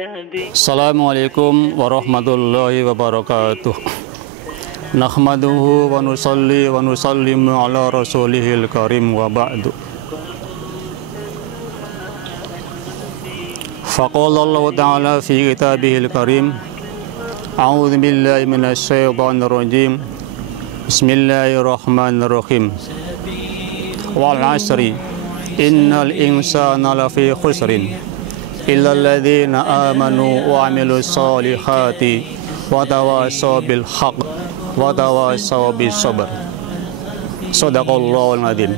Assalamualaikum warahmatullahi wabarakatuh. Nahmaduhu wa nusalli wa nusallimu ala rasulihil karim wa ba'du. Faqala Allah Ta'ala fi kitabihil karim, a'udzu billahi minasy syaithanir rajim. Bismillahirrahmanirrahim. Wal 'asri innal insana lafi khusrin illa alladzina amanu wa 'amilus solihati wa tawassaw bil haqq wa tawassaw bis sabr. Shadaqallahul adzim.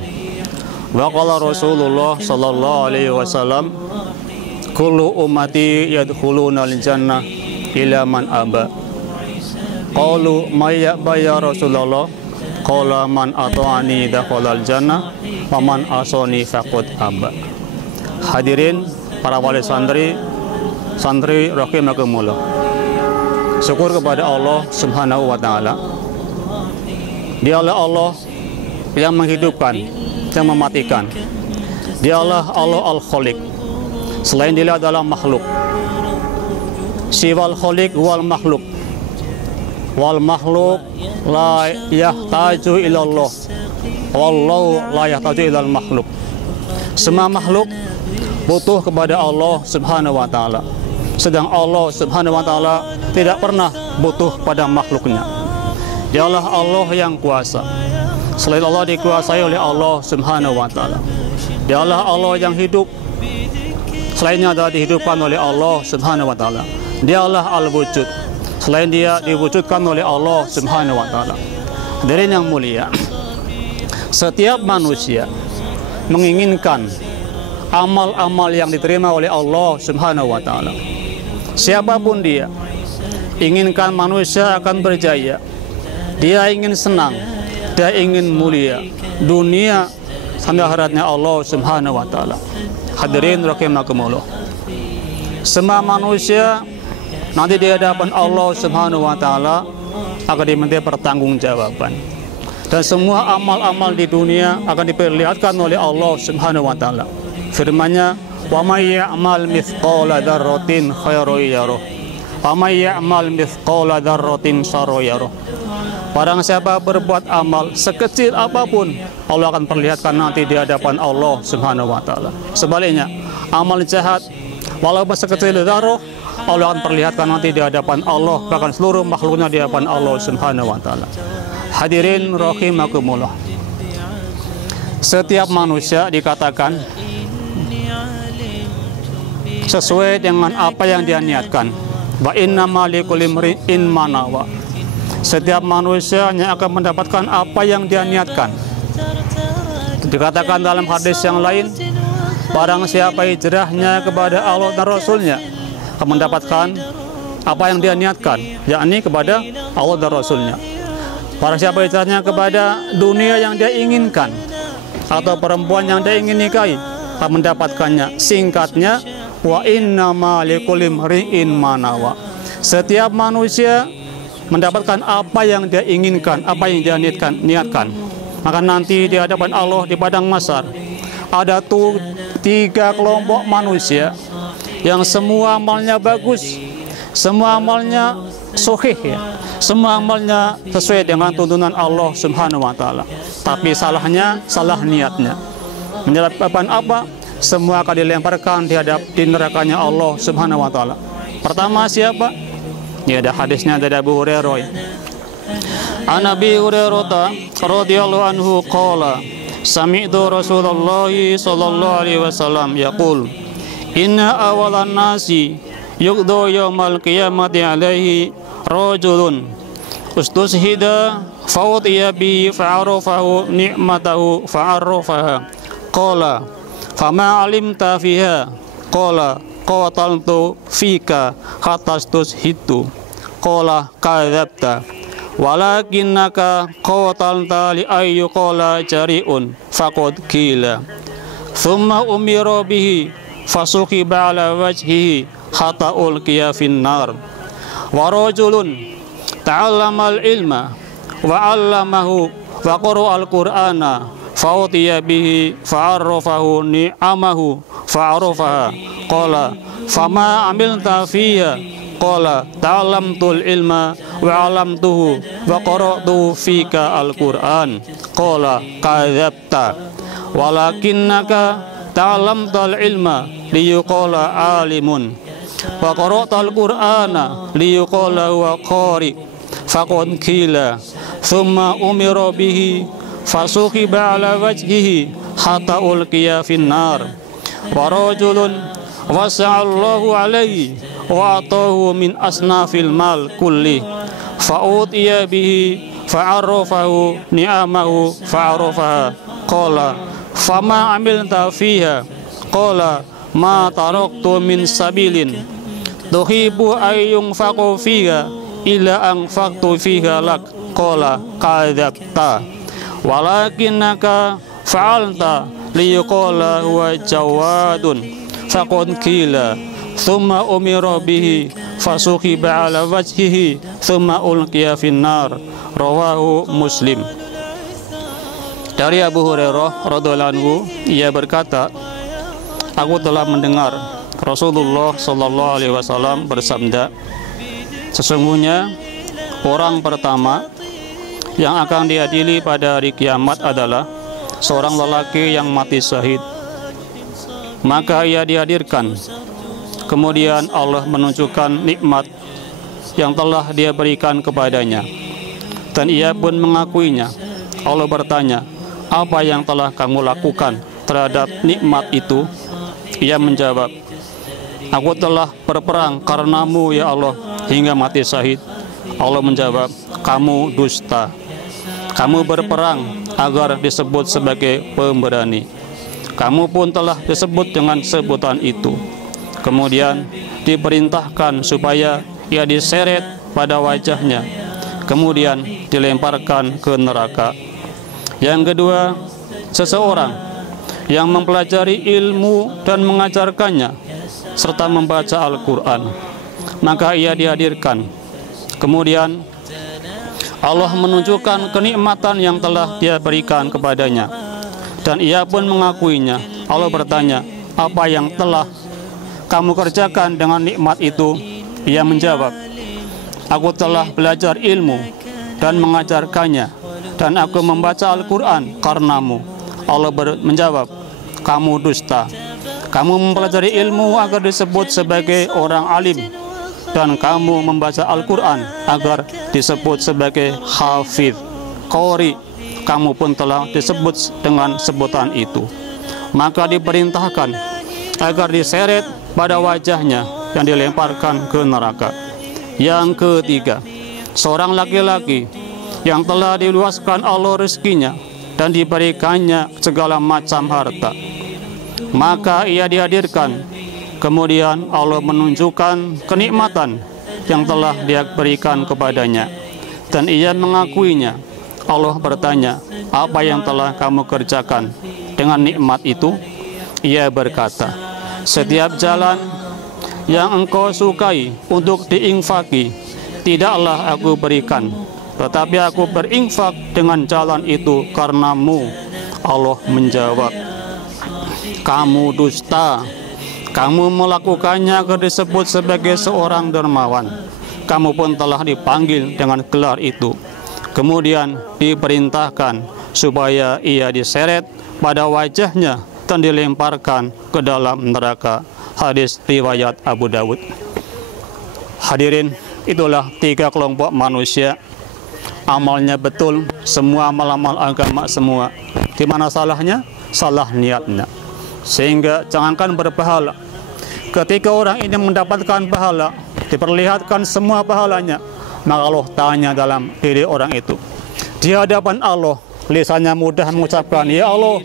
Wa qala Rasulullah sallallahu alaihi wasallam, kullu ummati yadkhulunal jannah ila man aba. Qalu may ya'ba ya Rasulullah? Qala man ata'ani dakhalal jannah wa man asani faqad aba. Hadirin para wali santri rahimakumullah. Syukur kepada Allah Subhanahu wa taala. Dialah Allah yang menghidupkan, yang mematikan. Dialah Allah Al-Khaliq. Selain Dia adalah makhluk. Siwal khaliq wal makhluk. Wal makhluk la yahtaju ilallah, wallahu la yahtaju ilal makhluk. Semua makhluk butuh kepada Allah Subhanahu wa taala, sedang Allah Subhanahu wa taala tidak pernah butuh pada makhluknya. Dialah Allah yang kuasa. Selain Allah dikuasai oleh Allah Subhanahu wa taala. Dialah Allah yang hidup. Selainnya adalah dihidupkan oleh Allah Subhanahu wa taala. Dialah al-wujud. Selain Dia diwujudkan oleh Allah Subhanahu wa taala. Hadirin yang mulia, setiap manusia menginginkan amal-amal yang diterima oleh Allah Subhanahu wa taala. Siapapun dia, inginkan manusia akan berjaya. Dia ingin senang, dia ingin mulia dunia sampai akhiratnya Allah Subhanahu wa taala. Hadirin rahimakumullah. Semua manusia nanti di hadapan Allah Subhanahu wa taala akan diminta pertanggungjawaban. Dan semua amal-amal di dunia akan diperlihatkan oleh Allah Subhanahu wa taala. Firman-Nya, "Wa may ya'mal mithqala dzarratin khairan yarah, wa may ya'mal mithqala dzarratin syarran yarah." Barang siapa berbuat amal sekecil apapun, Allah akan perlihatkan nanti di hadapan Allah Subhanahu wa taala. Sebaliknya, amal jahat walaupun sekecil dzarrah, Allah akan perlihatkan nanti di hadapan Allah, bahkan seluruh makhluknya di hadapan Allah Subhanahu wa taala. Hadirin rahimakumullah. Setiap manusia dikatakan sesuai dengan apa yang dia niatkan. Wa innamal likulli imri'in ma nawa. Setiap manusia hanya akan mendapatkan apa yang dia niatkan. Dikatakan dalam hadis yang lain, barang siapa hijrahnya kepada Allah dan Rasulnya akan mendapatkan apa yang dia niatkan, yakni kepada Allah dan Rasulnya. Barang siapa hijrahnya kepada dunia yang dia inginkan atau perempuan yang dia ingin nikahi, akan mendapatkannya. Singkatnya, wa innamal likulli imri'in ma nawa. Setiap manusia mendapatkan apa yang dia inginkan, apa yang dia niatkan. Maka nanti di hadapan Allah di padang mahsyar ada tuh 3 kelompok manusia yang semua amalnya bagus, semua amalnya sahih ya. Semua amalnya sesuai dengan tuntunan Allah Subhanahu wa taala. Tapi salahnya, salah niatnya. Menyebabkan apa? Semua akan dilemparkan di nerakanya Allah Subhanahu wa taala. Pertama siapa? Ya, ada hadisnya dari Abu Hurairah. An Abi Hurairah radhiyallahu anhu qala, sami'tu Rasulullah sallallahu alaihi wasallam yaqul, inna awalan nasi yuqdu yaumal qiyamati alaihi rajulun ustushhida fawtiya bi fa'arafahu ni'matahu fa'arafaha qala fama alimta fiha qala qataltu fika hatta ustushhitu qala kadzabta walakinnaka qatalta li ayyu qala jari'un faqad qila thumma umira bihi fasuqiba ala wajhihi hatta ulqiya finnar wa rajulun ta'allamal ilma wa 'allamahu wa qara'al qur'ana fa'utiya bihi fa'arrafahu ni'amahu fa'arafaha qala fama amilta fiha? Qala ta'allamtul ilma wa 'allamtuhu wa qara'tu fika al-Qur'an. Qala kadzabta walakinnaka ta'allamtal ilma liyuqala 'alimun wa qara'tal Qur'ana liyuqala huwa qari. Faqad qila thumma umira bihi fasuqiba 'ala wajhihi hatta ulqiya finnar. Wa rajulun wasa'allahu alaihi wa atahu min asnafil mal kulli fa'utiya bihi fa'arrafahu ni'amahu fa'arrafaha. Qala fama amilta fiha? Qala ma taraktu min sabilin tuhibbu ayyung faqu fiha illa anfaqtu fiha lak. Qala kadzabta walakinnaka fa'alta liyuqala huwa jawadun. Faqad qila thumma umira bihi fasuqiba 'ala wajhihi thumma ulqiya finnar. Rawahu Muslim. Dari Abu Hurairah radhiyallahu anhu, ia berkata, aku telah mendengar Rasulullah sallallahu alaihi wasallam bersabda, sesungguhnya orang pertama yang akan diadili pada hari kiamat adalah seorang lelaki yang mati syahid. Maka ia dihadirkan. Kemudian Allah menunjukkan nikmat yang telah Dia berikan kepadanya, dan ia pun mengakuinya. Allah bertanya, apa yang telah kamu lakukan terhadap nikmat itu? Ia menjawab, aku telah berperang karenamu ya Allah hingga mati syahid. Allah menjawab, kamu dusta. Kamu berperang agar disebut sebagai pemberani. Kamu pun telah disebut dengan sebutan itu. Kemudian diperintahkan supaya ia diseret pada wajahnya, kemudian dilemparkan ke neraka. Yang kedua, seseorang yang mempelajari ilmu dan mengajarkannya serta membaca Al-Quran, maka ia dihadirkan. Kemudian Allah menunjukkan kenikmatan yang telah Dia berikan kepadanya, dan ia pun mengakuinya. Allah bertanya, apa yang telah kamu kerjakan dengan nikmat itu? Ia menjawab, aku telah belajar ilmu dan mengajarkannya, dan aku membaca Al-Quran karenamu. Allah menjawab, kamu dusta. Kamu mempelajari ilmu agar disebut sebagai orang alim, dan kamu membaca Al-Quran agar disebut sebagai hafidh, qori. Kamu pun telah disebut dengan sebutan itu. Maka diperintahkan agar diseret pada wajahnya dan dilemparkan ke neraka. Yang ketiga, seorang laki-laki yang telah diluaskan Allah rezekinya dan diberikannya segala macam harta, maka ia dihadirkan. Kemudian Allah menunjukkan kenikmatan yang telah Dia berikan kepadanya, dan ia mengakuinya. Allah bertanya, apa yang telah kamu kerjakan dengan nikmat itu? Ia berkata, setiap jalan yang engkau sukai untuk diinfaki, tidaklah aku berikan, tetapi aku berinfak dengan jalan itu karenamu. Allah menjawab, kamu dusta. Kamu melakukannya agar disebut sebagai seorang dermawan. Kamu pun telah dipanggil dengan gelar itu. Kemudian diperintahkan supaya ia diseret pada wajahnya dan dilemparkan ke dalam neraka. Hadis riwayat Abu Dawud. Hadirin, itulah 3 kelompok manusia. Amalnya betul, semua amal-amal agama semua. Di mana salahnya? Salah niatnya. Sehingga jangankan berpahala, ketika orang ini mendapatkan pahala, diperlihatkan semua pahalanya, maka Allah tanya dalam diri orang itu. Di hadapan Allah, lisannya mudah mengucapkan, ya Allah,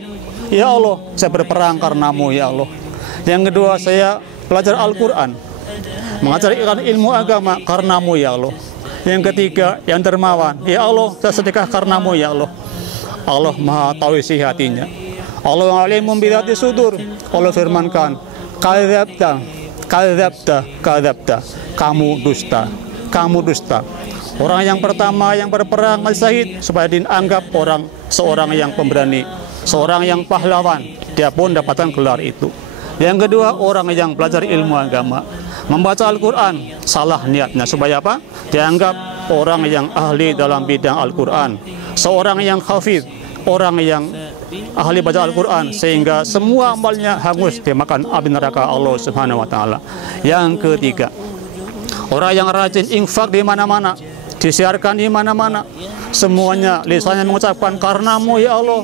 saya berperang karenamu ya Allah. Yang kedua, saya belajar Al-Quran, mengajarkan ilmu agama karenamu ya Allah. Yang ketiga, yang dermawan, ya Allah, saya sedekah karenamu ya Allah. Allah Maha tahu isi hatinya. Allah alimun bidati sudur. Allah firmankan, kadzabta, kamu dusta. Kamu dusta. Orang yang pertama yang berperang syahid supaya dianggap seorang yang pemberani, seorang yang pahlawan, dia pun dapatkan gelar itu. Yang kedua, orang yang belajar ilmu agama, membaca Al-Quran, salah niatnya supaya apa? Dianggap orang yang ahli dalam bidang Al-Quran, seorang yang hafidh, orang yang ahli baca Al-Quran, sehingga semua amalnya hangus dimakan api neraka Allah Subhanahu wa Ta'ala. Yang ketiga, orang yang rajin infak di mana-mana, disiarkan di mana-mana, semuanya lisannya mengucapkan karenamu ya Allah,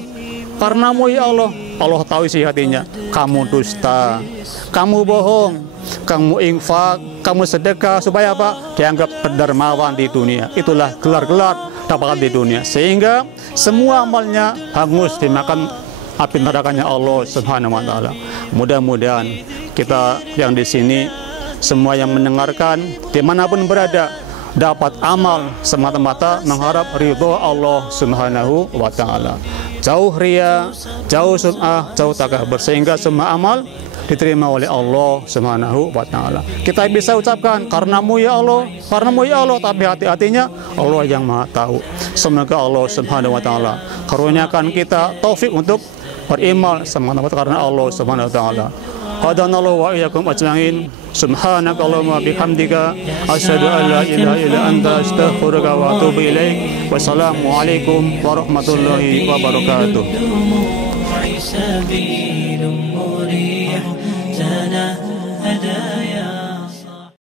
karenamu ya Allah. Allah tahu isi hatinya, kamu dusta, kamu bohong, kamu infak, kamu sedekah, supaya apa? Dianggap dermawan di dunia. Itulah gelar-gelar dapatkan di dunia, sehingga semua amalnya hangus dimakan api nerakanya Allah Subhanahu wa Ta'ala. Mudah-mudahan kita yang di sini, semua yang mendengarkan dimanapun berada, dapat amal semata-mata mengharap ridho Allah Subhanahu wa Ta'ala. Jauh ria, jauh sum'ah, jauh takabur, sehingga semua amal diterima oleh Allah Subhanahu wa Ta'ala. Kita bisa ucapkan karenamu ya Allah, karenamu ya Allah, tapi hati-hatinya Allah yang Maha tahu. Semoga Allah Subhanahu wa Ta'ala karuniakan kita taufik untuk berimal semata-mata karena Allah Subhanahu wa Ta'ala. Qadanallahu wa iyyakum ajma'in. Subhanaka Allahumma bihamdika asyhadu an la ilaha illa anta astaghfiruka wa atubu ilaik. Wassalamu alaikum warahmatullahi wabarakatuh.